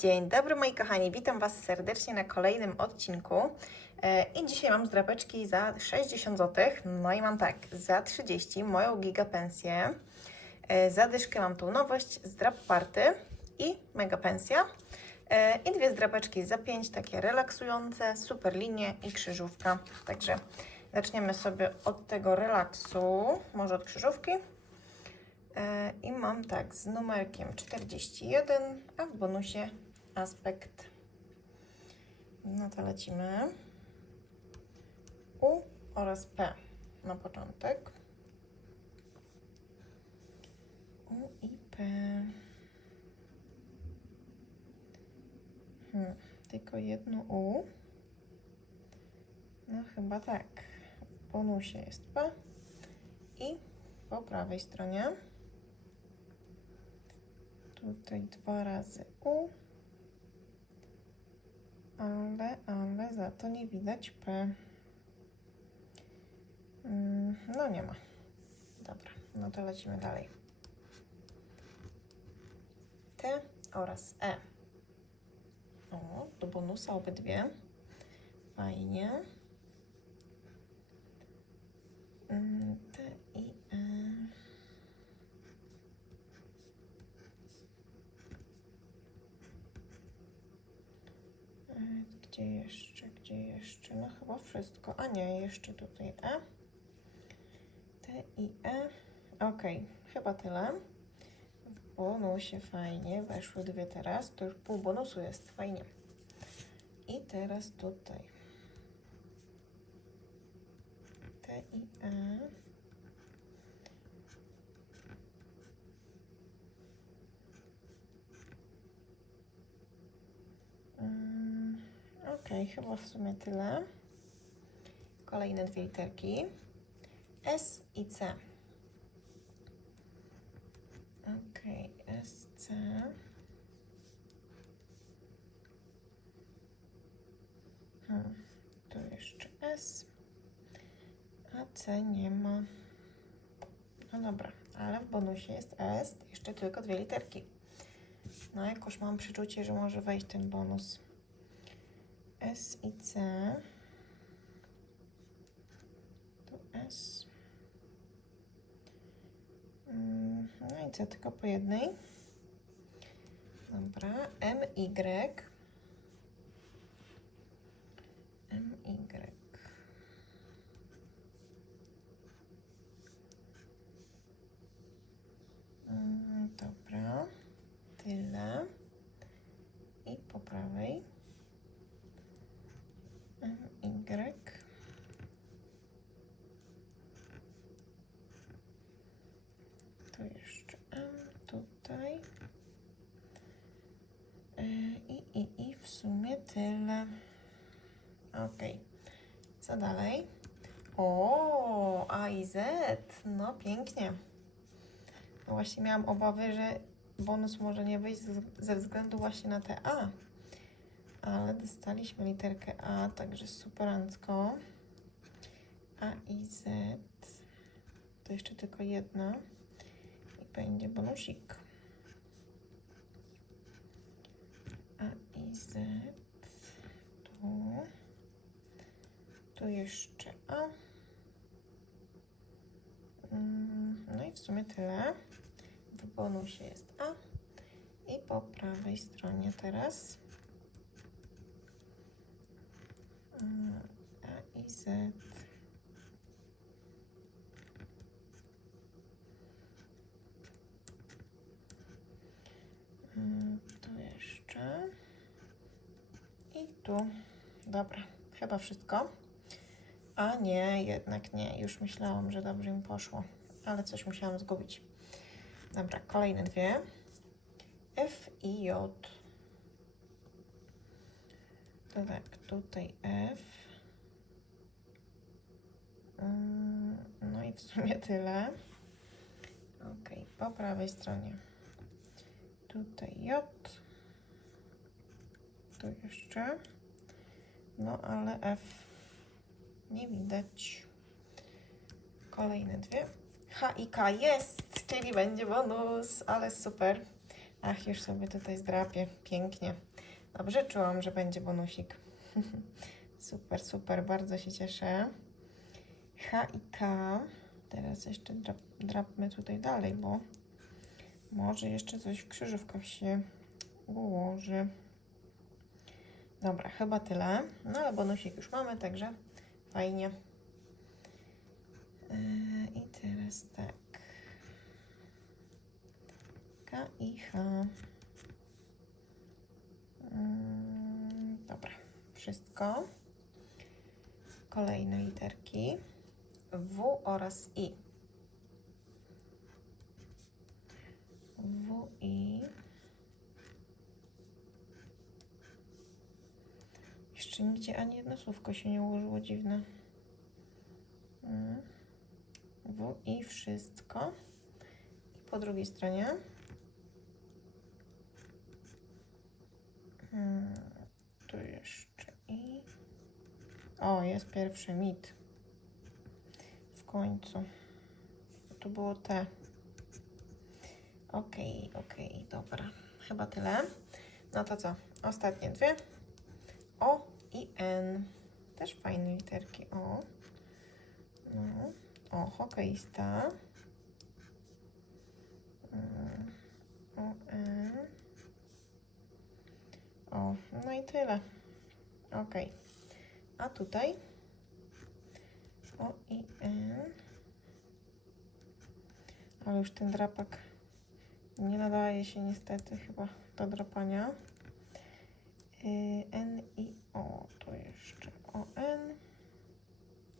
Dzień dobry moi kochani, witam Was serdecznie na kolejnym odcinku. E, I dzisiaj mam zdrapeczki za 60 zł. No i mam tak, za 30 moją gigapensję. E, Za dyszkę mam tu nowość, zdrap party i mega pensja. E, I dwie zdrapeczki za 5, takie relaksujące, super linie i krzyżówka. Także zaczniemy sobie od tego relaksu, może od krzyżówki. I mam tak z numerkiem 41, a w bonusie aspekt. No to lecimy. U oraz P na początek. U i P. Hmm, tylko jedno U. No chyba tak. W bonusie jest P. I po prawej stronie. Tutaj dwa razy U. Ale, ale za to nie widać P. Mm, No nie ma. Dobra, no to lecimy dalej. T oraz E. O, do bonusa obydwie. Fajnie. Mm, T i E. E, Gdzie jeszcze, gdzie jeszcze? No chyba wszystko. A nie, jeszcze tutaj E. T i E. Ok, chyba tyle. W bonusie fajnie. Weszły dwie teraz. To już pół bonusu jest. Fajnie. I teraz tutaj. T i E. Mm, Okej, chyba w sumie tyle. Kolejne dwie literki. S i C. Okej, S, C. Hmm, tu jeszcze S. A C nie ma. No dobra, ale w bonusie jest S. Jeszcze tylko dwie literki. No jakoś mam przeczucie, że może wejść ten bonus. S i C. Tu S. Mm, C tylko po jednej. Dobra. M, Y. M, Y. Mm, Dobra. Tyle. I po prawej. M, Y. Tu jeszcze M, tutaj. E, I, i, i w sumie tyle. Ok. Co dalej? O, A i Z. No pięknie. No właśnie miałam obawy, że bonus może nie wyjść ze- względu właśnie na te A. Ale dostaliśmy literkę A, także superancko. A i Z. To jeszcze tylko jedna. I będzie bonusik. A Z. Tu. Tu jeszcze A. Mm, No i w sumie tyle. W bonusie jest A. I po prawej stronie teraz. Mm, A i Z. Mm, Tu jeszcze. I tu. Dobra, chyba wszystko. A nie, jednak nie. Już myślałam, że dobrze mi poszło, ale coś musiałam zgubić. Dobra, kolejne dwie. F i J. Tak, tutaj F. Mm, No i w sumie tyle. Ok, po prawej stronie. Tutaj J. Tu jeszcze. No ale F nie widać. Kolejne dwie. H i K jest, czyli będzie bonus, ale super. Ach, już sobie tutaj zdrapię. Pięknie. Dobrze czułam, że będzie bonusik. super, super, bardzo się cieszę. H i K. Teraz jeszcze drap, drapmy tutaj dalej, bo może jeszcze coś w krzyżówkach się ułoży. Dobra, chyba tyle. No ale bonusik już mamy, także fajnie. Yy, I teraz tak. K i H. Mm, Dobra, wszystko. Kolejne literki. W oraz I. W i. Jeszcze nigdzie ani jedno słówko się nie ułożyło dziwne. Mm. W i wszystko. I po drugiej stronie. Hmm, tu jeszcze i. O, jest pierwszy mit. W końcu. Tu było T. Okej, okej, dobra. Chyba tyle. No to co? Ostatnie dwie. N. Też fajne literki. O. No. O, hokeista. O, N. O, no i tyle. Ok. A tutaj? O i N. Ale już ten drapak nie nadaje się niestety chyba do drapania. Y, N i O. Tu jeszcze O, N.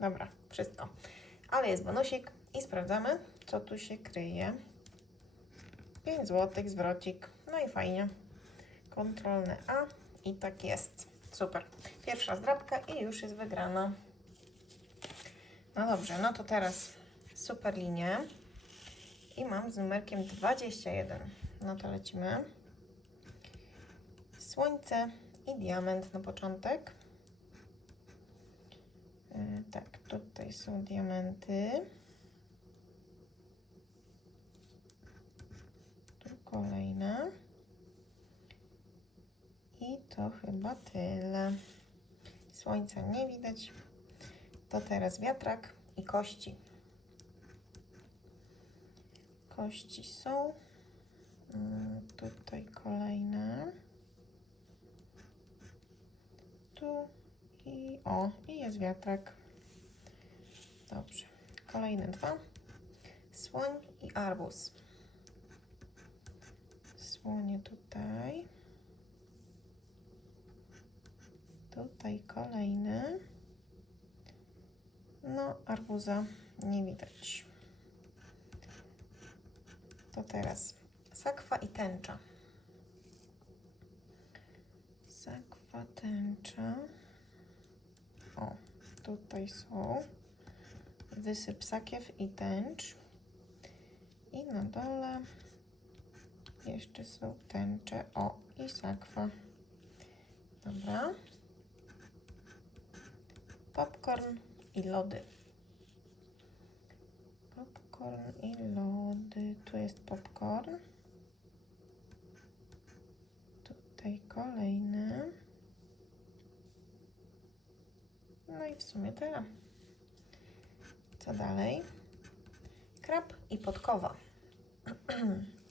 Dobra, wszystko. Ale jest bonusik i sprawdzamy, co tu się kryje. 5 zł, zwrocik. No i fajnie. Kontrolne A i tak jest. Super. Pierwsza zdrabka i już jest wygrana. No dobrze, no to teraz super linię. I mam z numerkiem 21. No to lecimy. Słońce i diament na początek. Yy, tak, tutaj są diamenty. Tu kolejne. I to chyba tyle. Słońca nie widać. To teraz wiatrak i kości. Kości są. Mm, Tutaj kolejne. Tu i o, i jest wiatrak. Dobrze. Kolejne dwa. Słoń i arbuz. Słonie tutaj. Tutaj kolejny. No, arbuza nie widać. To teraz sakwa i tęcza. Sakwa, tęcza. O, tutaj są wysyp sakiew i tęcz. I na dole jeszcze są tęcze. O, i sakwa. Dobra. Popcorn i lody. Popcorn i lody. Tu jest popcorn. Tutaj kolejny. No i w sumie tyle. Co dalej? Krab i podkowa.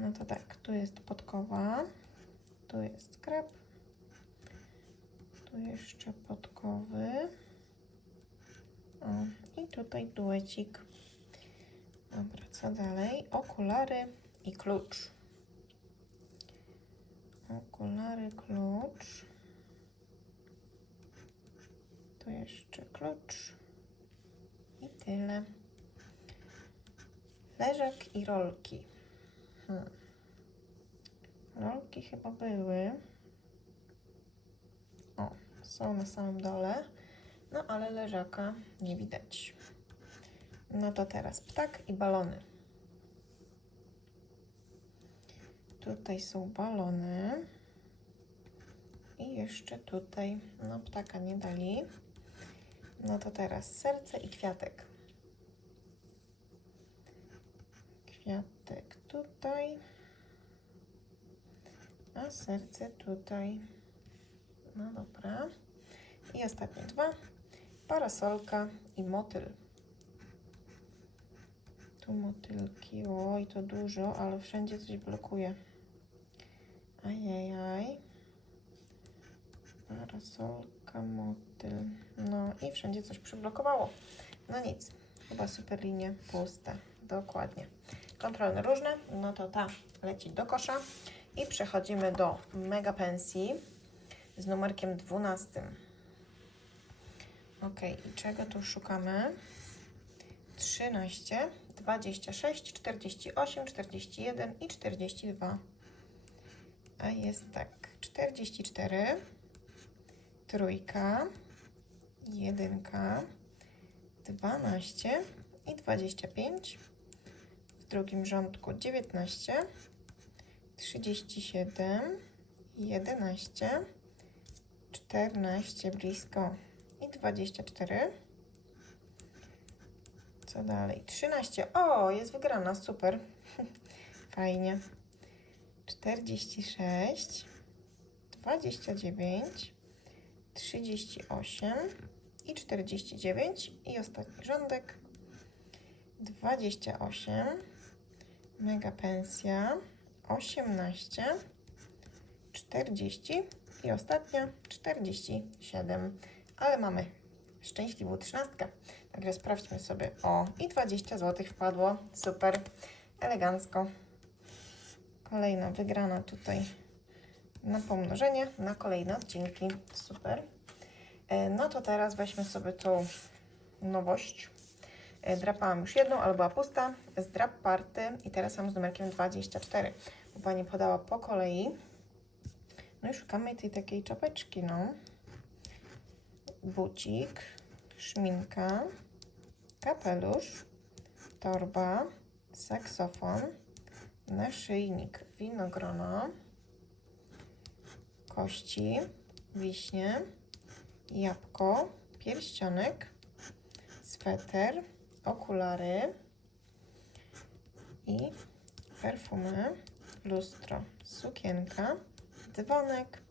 No to tak, tu jest podkowa, tu jest krab, tu jeszcze podkowy. O, i tutaj duecik. Dobra, co dalej? Okulary i klucz. Okulary, klucz. Tu jeszcze klucz. I tyle. Leżak i rolki. Hmm. Rolki chyba były. O, są na samym dole. No ale leżaka nie widać. No to teraz ptak i balony. Tutaj są balony. I jeszcze tutaj, no ptaka nie dali. No to teraz serce i kwiatek. Kwiatek tutaj. A serce tutaj. No dobra. I ostatnie dwa. Parasolka i motyl. Tu motylki. Oj, to dużo, ale wszędzie coś blokuje. Ajajaj. Parasolka, motyl. No i wszędzie coś przyblokowało. No nic. Chyba super linie puste. Dokładnie. Kontrolne różne. No to ta leci do kosza. I przechodzimy do mega pensji z numerkiem 12. Ok, i czego tu szukamy? 13, 26, 48, 41 i 42. A jest tak, 44, trójka, jedynka, 12 i 25. W drugim rządku 19, 37, 11, 14 blisko i 24. Co dalej? 13. O, jest wygrana, super. Fajnie. 46, 29, 38 i 49. I ostatni rządek. 28, mega pensja, 18, 40 i ostatnia 47. Ale mamy szczęśliwą trzynastkę. Także sprawdźmy sobie. O, i 20 zł wpadło. Super, elegancko. Kolejna wygrana tutaj na pomnożenie, na kolejne odcinki. Super. E, No to teraz weźmy sobie tą nowość. E, Drapałam już jedną, ale była pusta. Z drap party i teraz mam z numerkiem 24. Bo Pani podała po kolei. No i szukamy tej takiej czapeczki, no. Bucik, szminka, kapelusz, torba, saksofon, naszyjnik, winogrono, kości, wiśnie, jabłko, pierścionek, sweter, okulary i perfumy, lustro, sukienka, dzwonek,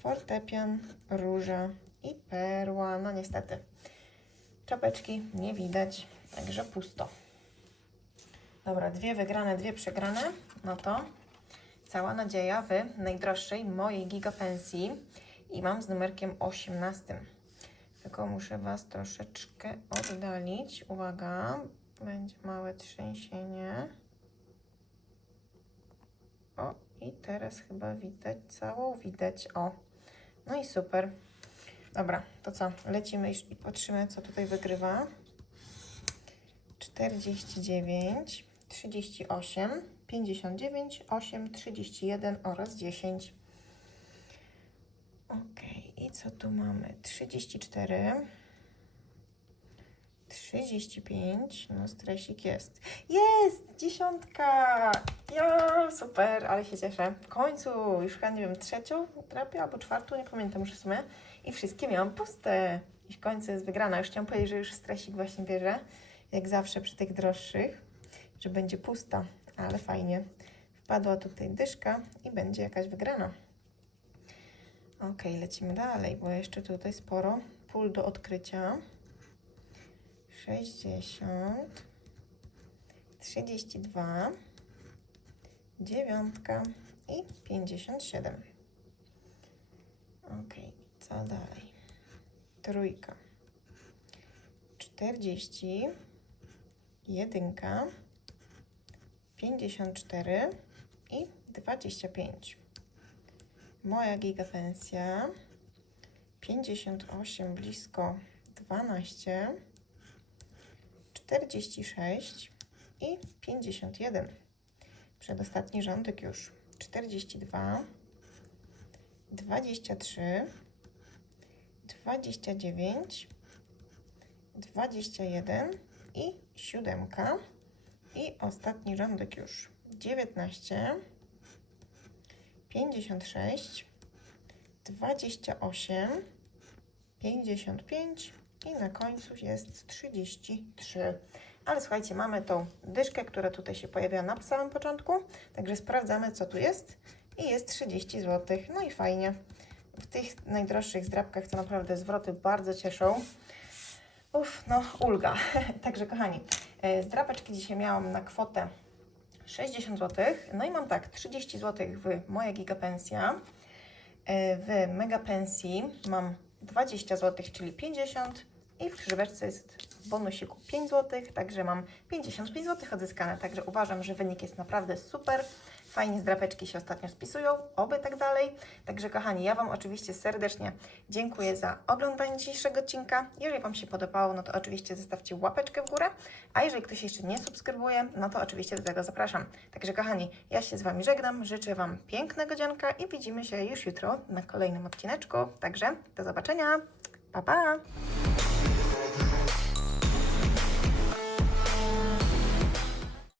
fortepian, róża i perła. No niestety, czapeczki nie widać, także pusto. Dobra, dwie wygrane, dwie przegrane. No to cała nadzieja w najdroższej mojej gigapensji i mam z numerkiem 18. Tylko muszę Was troszeczkę oddalić. Uwaga, będzie małe trzęsienie. O, i teraz chyba widać całą, widać. O, no i super. Dobra, to co? Lecimy i patrzymy, co tutaj wygrywa. 49, 38, 59, 8, 31 oraz 10. Ok, i co tu mamy? 34, 35, no stresik jest. Jest! Dziesiątka! Ja, super, ale się cieszę. W końcu, już chyba, nie wiem, trzecią trapię albo czwartą, nie pamiętam już w sumie. I wszystkie miałam puste. I w końcu jest wygrana. Już chciałam powiedzieć, że już stresik właśnie bierze, jak zawsze przy tych droższych, że będzie pusta, ale fajnie. Wpadła tutaj dyszka i będzie jakaś wygrana. Ok, lecimy dalej, bo jeszcze tutaj sporo pól do odkrycia. 60, 32, dziewiątka i 57. Ok, co dalej? Trójka, 40, jedynka, 54 i 25. Moja gigapensja 58 blisko 12 46 i 51. Przedostatni rządek już 42 23 29 21 i 7 i ostatni rządek już 19 56, 28, 55 i na końcu jest 33. Ale słuchajcie, mamy tą dyszkę, która tutaj się pojawiła na samym początku, także sprawdzamy, co tu jest i jest 30 zł. No i fajnie. W tych najdroższych zdrabkach to naprawdę zwroty bardzo cieszą. Uff, no ulga. Także kochani, e, zdrapeczki dzisiaj miałam na kwotę 60 zł. No i mam tak, 30 zł w moja gigapensja. E, W megapensji mam 20 zł, czyli 50 i w krzyżóweczce jest bonusiku 5 zł, także mam 55 zł odzyskane. Także uważam, że wynik jest naprawdę super. Fajnie zdrapeczki się ostatnio spisują, oby tak dalej. Także kochani, ja Wam oczywiście serdecznie dziękuję za oglądanie dzisiejszego odcinka. Jeżeli Wam się podobało, no to oczywiście zostawcie łapeczkę w górę, a jeżeli ktoś jeszcze nie subskrybuje, no to oczywiście do tego zapraszam. Także kochani, ja się z Wami żegnam, życzę Wam pięknego dzianka i widzimy się już jutro na kolejnym odcineczku. Także do zobaczenia, pa pa!